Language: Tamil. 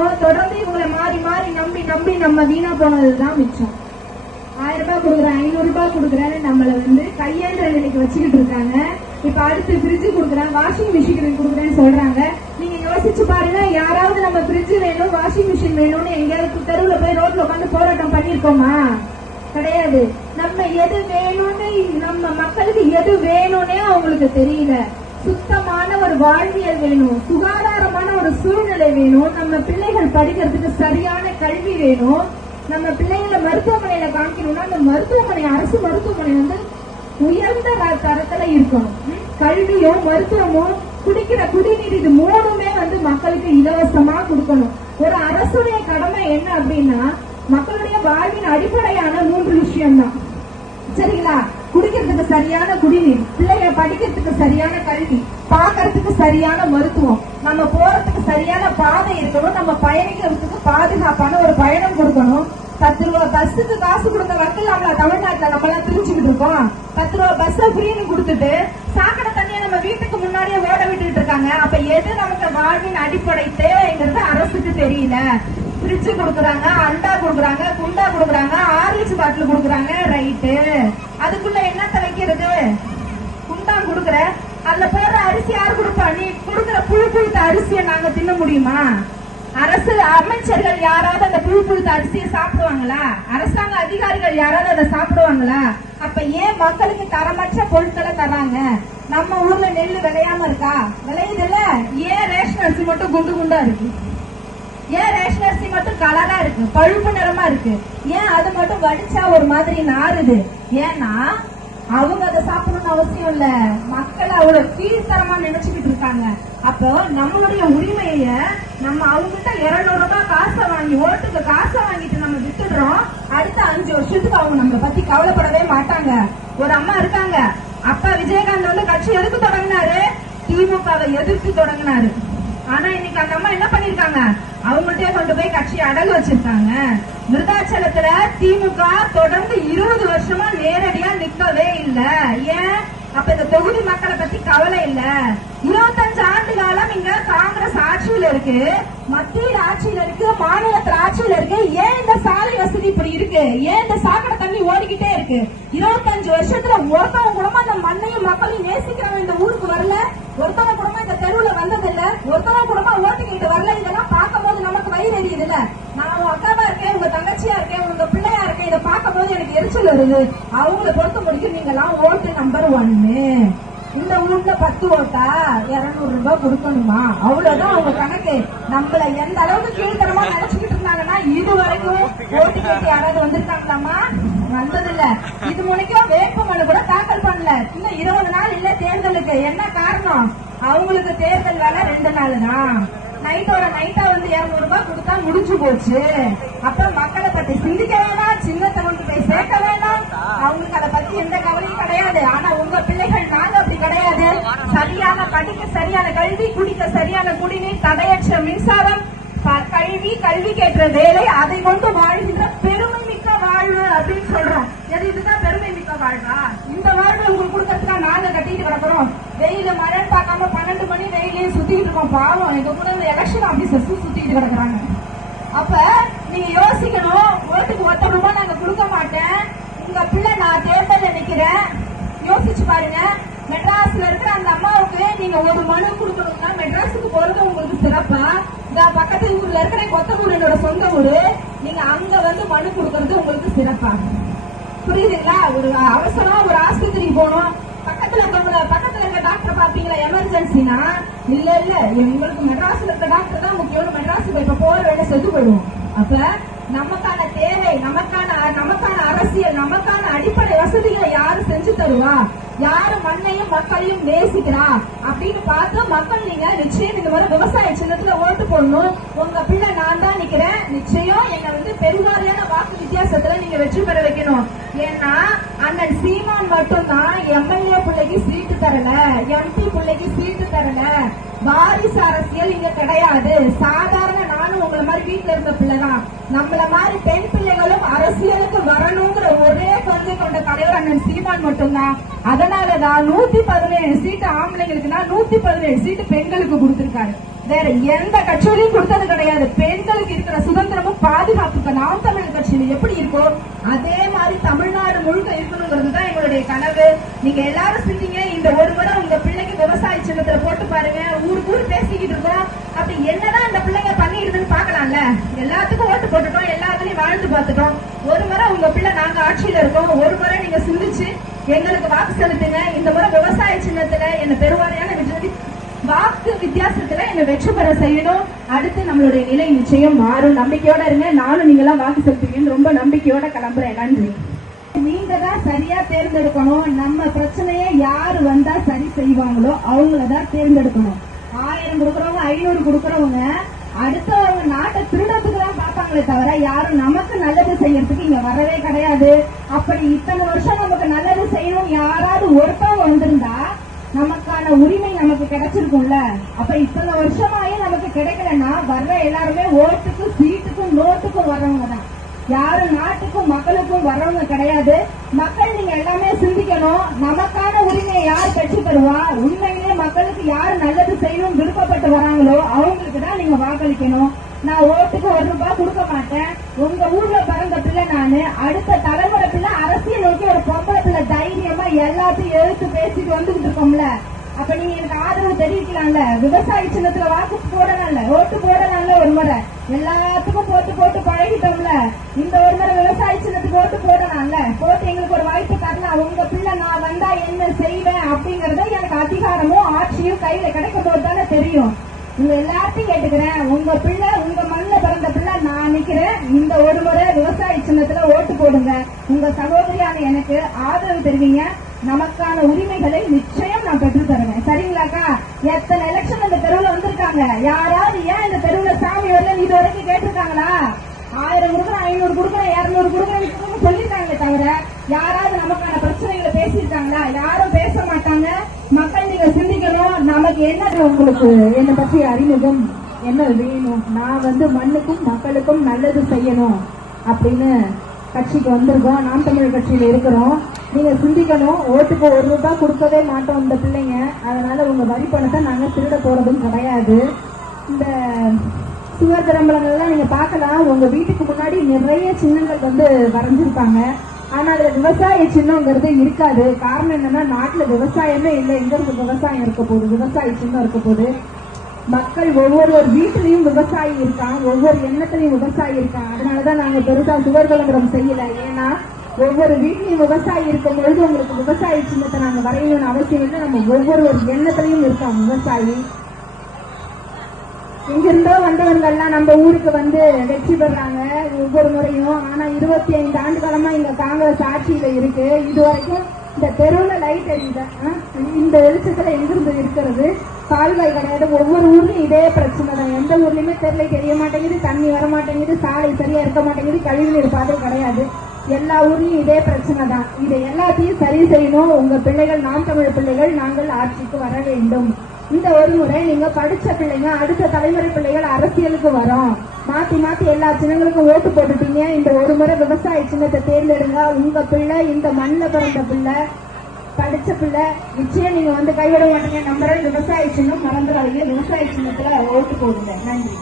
மிச்சம் தொடர்ந்து இவங்களை மாறி மாறி நம்பி நம்பி நம்ம வீணா போனதுதான் மிச்சம். 1000 ரூபாய் கொடுக்குறேன், 500 ரூபாய் கொடுக்குறேன்னு நம்மள கையேந்திர நிலைக்கு வச்சுக்கிட்டு இருக்காங்க. இப்ப அடுத்து ஃப்ரிட்ஜ் கொடுக்குறேன், வாஷிங் மிஷின் கொடுக்குறேன்னு சொல்றாங்க. நீங்க யோசிச்சு பாருங்க, யாராவது நம்ம ஃப்ரிட்ஜ் வேணும் வாஷிங் மிஷின் வேணும்னு எங்கேயாவது தெருவுல போய் ரோட்ல உட்காந்து போராட்டம் பண்ணிருக்கோமா? கிடையாது. நம்ம எது வேணும்னு நம்ம மக்களுக்கு எது வேணும்னே அவங்களுக்கு தெரியல. சுத்தமான ஒரு வாழ்வியல் வேணும், சுகாதாரமான ஒரு சூழ்நிலை வேணும், நம்ம பிள்ளைகள் படிக்கிறதுக்கு சரியான கல்வி வேணும். நம்ம பிள்ளைகளை மருத்துவமனையில காமிக்கணும்னா அந்த மருத்துவமனை அரசு மருத்துவமனை உயர்ந்த தரத்துல இருக்கணும். கல்வியும் மருத்துவமும் குடிக்கிற குடிநீர் இது மூணுமே மக்களுக்கு இலவசமா கொடுக்கணும். ஒரு அரசுடைய கடமை என்ன அப்படின்னா மக்களுடைய வாழ்வின் அடிப்படையான 3 விஷயம் தான். சரிங்களா? குடிக்கிறதுக்கு சரியான குடிநீர், பிள்ளைங்க படிக்கிறதுக்கு சரியான கல்வி, பாக்கிறதுக்கு சரியான மருத்துவம், நம்ம போறதுக்கு சரியான பாதை இருக்கணும், நம்ம பயணிக்கிறதுக்கு பாதுகாப்பான ஒரு பயணம் கொடுக்கணும். 10 ரூபாய் பஸ்ஸுக்கு காசு கொடுக்க வக்கலாம்ல தமிழ்நாட்டுல நம்ம எல்லாம் பிரிச்சுக்கிட்டு இருக்கோம். 10 ரூபாய் பஸ் ஃப்ரீன்னு கொடுத்துட்டு சாக்கடை தண்ணியை நம்ம வீட்டுக்கு முன்னாடியே ஓட விட்டுட்டு இருக்காங்க. அப்ப எது நமக்கு வாழ்வின் அடிப்படை தேவைங்கிறது அரசுக்கு தெரியல. ஃப்ரிட்ஜ் கொடுக்குறாங்க, அண்டா கொடுக்குறாங்க, குண்டா கொடுக்குறாங்க, ஆர்லிக்ஸ் பாட்டில் கொடுக்குறாங்க. ரைட்டு, அதுக்குள்ள என்னத்த வைக்கிறது? குண்டா கொடுக்குற, அதுல போடுற அரிசி யாரு கொடுப்பா? நீ கொடுக்குற புழு புழுத்த அரிசியை நாங்க தின்ன முடியுமா? அரசு அமைச்சர்கள் யாராவது அந்த புழு புழுத்த அரிசியை சாப்பிடுவாங்களா? அரசாங்க அதிகாரிகள் யாராவது அதை சாப்பிடுவாங்களா? அப்ப ஏன் மக்களுக்கு தரமற்ற பொருட்களை தராங்க? நம்ம ஊர்ல நெல்லு விளையாம இருக்கா? விளையுதுல்ல. ஏன் ரேஷன் அரிசி மட்டும் குண்டு குண்டா இருக்கு? ஏன் ரேஷன் அரிசி மட்டும் கலரா இருக்கு, பழுப்பு நிறமா இருக்கு? ஏன் அது மட்டும் வடிச்சா ஒரு மாதிரி நாறுது? ஏன்னா அவங்க அதை சாப்பிடணும்னு அவசியம் இல்ல, மக்கள் அவ்வளவு கீழ்த்தரமா நினைச்சுக்கிட்டு இருக்காங்க. அப்போ நம்மளுடைய உரிமைய நம்ம அவங்ககிட்ட 200 ரூபாய் காசை வாங்கி, ஓட்டுக்கு காசை வாங்கிட்டு நம்ம விட்டுடுறோம். அடுத்த 5 வருஷத்துக்கு அவங்க நம்மளை பத்தி கவலைப்படவே மாட்டாங்க. ஒரு அம்மா இருக்காங்க, அப்பா விஜயகாந்த் கட்சி எதுக்கு தொடங்கினாரு? திமுகவை எதிர்த்து தொடங்கினாரு. ஆனா இன்னைக்கு அந்த அம்மா என்ன பண்ணிருக்காங்க? அவங்கள்ட்டே கொண்டு போய் கட்சி அடகு வச்சிருக்காங்க. விருதாச்சலத்துல திமுக தொடர்ந்து 20 வருஷமா நேரடியா நிக்கவே இல்ல. ஏன்? அப்ப இந்த தொகுதி மக்களை பத்தி கவலை இல்ல. 25 ஆண்டு காலம் இங்க காங்கிரஸ் ஆட்சியில இருக்கு, மத்திய ஆட்சியில இருக்கு, மாநிலத்துல ஆட்சியில இருக்கு. ஏன் இந்த சாலை வசதி இப்படி இருக்கு? ஏன் இந்த சாக்கடை தண்ணி ஓடிக்கிட்டே இருக்கு? 25 வருஷத்துல ஒருத்தவங்க கூடமா அந்த மண்ணையும் மக்களையும் நேசிக்கிறவங்க இந்த ஊருக்கு வரல. ஒருத்தவங்க கூடமா இந்த தெருவுல வந்தது இல்ல. ஒருத்தவங்க கூடமா ஓட்டுக்கிட்டு வரல. இதெல்லாம் பார்க்கும் போது நமக்கு வயிறு எரியுது இல்ல. நான் உங்க அக்காவா இருக்கேன், உங்க தங்கச்சியா இருக்கேன், உங்க பிள்ளையா இருக்கேன். இதை பார்க்கும் போது எனக்கு எரிச்சல் வருது. அவங்களை பொறுத்த முடியும் நீங்கெல்லாம் ஓட்டு நம்பர் 1. இந்த ஊர்ல 10 ஓட்டா 200 ரூபாய் கொடுக்கணுமா? அவ்வளவுதான் அவங்க கணக்கு. நம்மள எந்த அளவுக்கு கீழ்த்தரமா நினைச்சுக்கிட்டு இருந்தாங்கன்னா இதுவரைக்கும் ஓட்டு கேட்டு யாராவது வந்திருக்காங்களாமா? வந்ததில்ல. இது முனைக்கும் வேட்புமனு கூட தாக்கல் பண்ணல. இன்னும் 20 நாள் இல்ல தேர்தலுக்கு. என்ன காரணம்? அவங்களுக்கு தேர்தல் வேலை 2 நாள் தான். நைட்டோட நைட்டா 200 ரூபாய் கொடுத்தா முடிஞ்சு போச்சு. அப்ப மக்களை பத்தி சிந்திக்க வேணாம், சின்னத்தை கொண்டு போய் சேர்க்க வேணாம். அவங்களுக்கு அதை பத்தி எந்த கவலையும் கிடையாது. ஆனா உங்க பிள்ளைகள் நாங்க அப்படி கிடையாது. சரியான படிக்க சரியான கல்வி, குடிக்க சரியான குடிநீர், தடையற்ற மின்சாரம், கல்வி, கல்விக்கேற்ற வேலை, அதை கொண்டு வாழ்கின்ற பெருமை மிக்க வாழ்வு அப்படின்னு சொல்றோம். இதுதான் பெருமை மிக்க வாழ்வா? இந்த வாழ்வு உங்களுக்கு கொடுக்கறதுக்கா நாங்க கட்டிட்டு கிடக்குறோம்? வெயில மழைன்னு பார்க்காம 12 மணி வெயிலையும் சுத்திட்டு இருக்கோம். பாவம், எங்க கூட இந்த எலெக்ஷன் ஆபீசர்ஸ் சுத்திட்டு கிடக்குறாங்க. அப்ப நீங்க யோசிக்கணும், ஓட்டுக்கு 10 ரூபாய் நாங்க கொடுக்க மாட்டேன், உங்க பிள்ளை நான் தேர்தல் நினைக்கிறேன். யோசிச்சு பாருங்க. மெட்ராஸ்ல இருக்கிற அந்த அம்மாவுக்கு நீங்க ஒரு மனு கொடுக்கணும்னா மெட்ராஸுக்கு போறது உங்களுக்கு சிறப்பா? இந்த பக்கத்து ஊர்ல இருக்கிற கொத்தமூர் என்னோட சொந்த ஊரு, நீங்க அங்க மனு கொடுக்கறது உங்களுக்கு சிறப்பா? புரியுதுங்களா? ஒரு அவசரம் ஒரு ஆஸ்பத்திரிக்கு போகணும், பக்கத்துல இருக்க டாக்டர் பாப்பீங்களா எமர்ஜென்சினா? இல்ல இல்ல, எங்களுக்கு மெட்ராஸ்ல இருக்க டாக்டர் தான் முக்கியம், மெட்ராஸுக்கு இப்ப போற வேலை செத்து போயிடுவோம். அப்ப நமக்கான தேவை, நமக்கான அரசியல், நமக்கான அடிப்படை வசதிகளை யாரு செஞ்சு தருவா? யாரு மண்ணையும் மக்களையும் நேசிக்கிறா அப்படின்னு பார்த்து மக்கள் நீங்க நிச்சயம் இந்த மாதிரி விவசாய சின்னத்துல ஓட்டு போடணும். உங்க பிள்ளை நான் தான் நிக்கிறேன், நிச்சயம் என்ன பெருவாரியான வாக்கு வித்தியாசத்துல நீங்க வெற்றி பெற வைக்கணும். ஏன்னா அண்ணன் சீமான் மட்டும்தான் எம்எல்ஏ பிள்ளைக்கு சீட்டு தரல, எம்பி பிள்ளைக்கு சீட்டு தரல. வாரிசு அரசியல் இங்க கிடையாது. சாதாரண நானும் உங்களை மாதிரி வீட்டுல இருந்த பிள்ளைதான். நம்மள மாதிரி பெண் பிள்ளைகளும் அரசியலுக்கு வரணுங்கிற ஒரே கொள்கை கொண்ட தலைவர் அண்ணன் சீமான் மட்டும்தான். அதனாலதான் 117 சீட்டு ஆம்பளைங்களுக்குன்னா 117 சீட்டு பெண்களுக்கு கொடுத்திருக்காரு. வேற எந்த கட்சியிலையும் கொடுத்தது கிடையாது. பெண்களுக்கு இருக்கிற சுதந்திரமும் பாதுகாப்புக்கு நாம் தமிழர் கட்சியில எப்படி இருக்கோ அதே மாதிரி தமிழ்நாடு முழுக்க இருக்கணுங்கிறது தான் எங்களுடைய கனவு. நீங்க எல்லாரும் சிந்திங்க, இந்த ஒரு முறை உங்க பிள்ளைக்கு விவசாய சின்னத்துல போட்டு பாருங்க. ஊருக்கு ஊர் பேசிக்கிட்டு இருக்கோம், அப்படி என்னதான் இந்த பிள்ளைங்க பண்ணிடுதுன்னு பாக்கலாம்ல. எல்லாத்துக்கும் ஓட்டு போட்டுட்டோம், எல்லாத்துலயும் வாழ்ந்து பார்த்துட்டோம். ஒரு முறை உங்க பிள்ளை நாங்க ஆட்சியில இருக்கோம், ஒரு முறை நீங்க சிந்திச்சு எங்களுக்கு வாக்கு செலுத்துங்க. இந்த முறை விவசாய சின்னத்துல என்ன பெருவாரியான வாக்கு வித்தியாசத்துல என்ன வெற்றி பெற செய்யணும். அடுத்து நம்மளுடைய நிலை நிச்சயம் மாறும். நம்பிக்கையோட இருங்க. நானும் நீங்க எல்லாம் வாக்கு செலுத்துவீங்கன்னு ரொம்ப நம்பிக்கையோட கிளம்புறேன். நன்றி. நீங்க தான் சரியா தேர்ந்தெடுக்கணும். நம்ம பிரச்சனையை யாரு வந்தா சரி செய்வாங்களோ அவங்களதான் தேர்ந்தெடுக்கணும். 1000 கொடுக்கறவங்க 500 கொடுக்கறவங்க அடுத்தவங்க நாட்டை திருடத்துக்கு தான் பார்ப்பாங்களே தவிர யாரும் நமக்கு நல்லது செய்யறதுக்கு இங்க வரவே கிடையாது. அப்படி இத்தனை வருஷம் நமக்கு நல்லது செய்யணும் யாராவது ஒருத்தவங்க வந்திருந்தா நமக்கான உரிமை நமக்கு கிடைச்சிருக்கும்ல. அப்ப இத்தனை வருஷமாயே நமக்கு கிடைக்கலன்னா வர்ற எல்லாருமே ஓட்டுக்கும் சீட்டுக்கும் நோட்டுக்கும் வர்றவங்க தான். யாரும் நாட்டுக்கும் மக்களுக்கும் வர்றவங்க கிடையாது. மக்கள் நீங்க எல்லாமே சிந்திக்கணும். நமக்கான உரிமையை யார் பெற்று தருவா? உண்மையிலேயே மக்களுக்கு யாரு நல்லது செய்யணும் விருப்பப்பட்டு வராங்களோ அவங்களுக்கு தான் நீங்க வாக்களிக்கணும். நான் ஓட்டுக்கு 1 ரூபாய் கொடுக்க மாட்டேன். உங்க ஊர்ல பிறந்த பிள்ளை நானு. அடுத்த தலைமுறை பிள்ளை அரசியல் நோக்கி ஒரு பொம்பளை பிள்ளை தைரியமா எல்லாத்தையும் எழுத்து பேசிட்டு வந்துகிட்டு இருக்கோம்ல. அப்ப நீங்க எனக்கு ஆதரவு தெரிவிக்கலாம்ல. விவசாய சின்னத்துல வாக்கு போடலாம்ல, ஓட்டு போடலாம்ல. ஒரு முறை எல்லாத்துக்கும் போட்டு போட்டு பழகிட்டோம்ல. இந்த ஒரு முறை விவசாய சின்னத்துக்கு ஓட்டு போடலாம்ல. போட்டு எங்களுக்கு ஒரு வாய்ப்பு தரலாம். உங்க பிள்ளை நான் வந்தா என்ன செய்வேன் அப்படிங்கறத எனக்கு அதிகாரமும் ஆட்சியும் கையில கிடைக்கும் போது தானே தெரியும். உங்க எல்லாத்தையும் கேட்டுக்கிறேன். உங்க பிள்ளை உங்க மண்ணில் பிறந்த பிள்ளை நான் நிக்கிறேன். இந்த ஒரு முறை விவசாய சின்னத்துல ஓட்டு போடுங்க. உங்க சகோதரியான எனக்கு ஆதரவு தெரிவிங்க. நமக்கான உரிமைகளை நிச்சயம் நான் பெற்று தருவேன். சரிங்களாக்கா? எத்தனை எலெக்ஷன் இந்த தெருவுல வந்திருக்காங்க. யாராவது ஏன் இந்த தெருவுல சாமி வரல இது வரைக்கும் கேட்டிருக்காங்களா? 1000 கொடுக்குறேன், 500 கொடுக்குறேன், 200 கொடுக்குறேன் சொல்லிருக்காங்களே தவிர யாராவது நமக்கான பிரச்சனைகளை பேசியிருக்காங்களா? யாரும் பேச மாட்டாங்க. மக்கள் நீங்க சிந்திக்கணும். நமக்கு என்னது உங்களுக்கு என்னை பற்றி அறிமுகம் என்ன வேணும்? நான் மண்ணுக்கும் மக்களுக்கும் நல்லது செய்யணும் அப்படின்னு கட்சிக்கு வந்திருக்கோம். நாம் தமிழர் கட்சியில இருக்கிறோம். நீங்க சிந்திக்கணும். ஓட்டுக்கு 1 ரூபாய் கொடுக்கவே மாட்டோம் இந்த பிள்ளைங்க. அதனால உங்க வரி பணத்தை நாங்க திருட போறதும் கிடையாது. இந்த சுவர் திரம்பலங்கள்லாம் நீங்க பார்க்கலாம். உங்க வீட்டுக்கு முன்னாடி நிறைய சின்னங்கள் வரைஞ்சிருப்பாங்க. ஆனா அதுல விவசாய சின்னங்கிறது இருக்காது. காரணம் என்னன்னா நாட்டுல விவசாயமே இல்லை. எங்க இருந்து விவசாயம் இருக்க போகுது? விவசாய சின்னம் இருக்க போகுது. மக்கள் ஒவ்வொரு வீட்டிலையும் விவசாயி இருக்கான், ஒவ்வொரு எண்ணத்திலையும் விவசாயி இருக்கான். அதனாலதான் நாங்க பெருசா சுவர் விளம்பரம் செய்யல. ஏன்னா ஒவ்வொரு வீட்லயும் விவசாயி இருக்கும் பொழுது உங்களுக்கு விவசாய சின்னத்தை நாங்க வரையணும்னு அவசியம் இல்லை. நம்ம ஒவ்வொரு எண்ணத்திலையும் இருக்கான் விவசாயி. எங்கிருந்தோ வந்தவங்கெல்லாம் நம்ம ஊருக்கு வெற்றி பெறாங்க ஒவ்வொரு முறையும். ஆனா 25 ஆண்டு காலமா இங்க காங்கிரஸ் ஆட்சியில இருக்கு. இது வரைக்கும் இந்த தெருவுல லைட் எரியுது. இந்த வெளிச்சத்துல எங்கிருந்து இருக்கிறது? கால்வாய் கிடையாது. ஒவ்வொரு ஊர்லயும் இதே பிரச்சனை தான். எந்த ஊர்லயுமே தெருலைட் எரிய மாட்டேங்குது, தண்ணி வர மாட்டேங்குது, சாலை சரியா இருக்க மாட்டேங்குது, கழிவுநீர் பாதை கிடையாது. எல்லா ஊர்லயும் இதே பிரச்சனை தான். இதை எல்லாத்தையும் சரி செய்யணும். உங்க பிள்ளைகள், நாம் தமிழ் பிள்ளைகள், நாங்கள் ஆட்சிக்கு வர வேண்டும். இந்த ஒரு முறை நீங்க படிச்ச பிள்ளைங்க, அடுத்த தலைமுறை பிள்ளைகள் அரசியலுக்கு வரோம். மாத்தி மாத்தி எல்லா சின்னங்களுக்கும் ஓட்டு போட்டுட்டீங்க. இந்த ஒரு முறை விவசாய சின்னத்தை தேர்ந்தெடுங்க. உங்க பிள்ளை இந்த மண்ணில் பிறந்த பிள்ளை, படிச்ச பிள்ளை. நிச்சயம் நீங்க கைவிட மாட்டீங்க. நம்புற விவசாய சின்னம் மறந்துடாதீங்க. விவசாய சின்னத்துல ஓட்டு போடுங்க. நன்றி.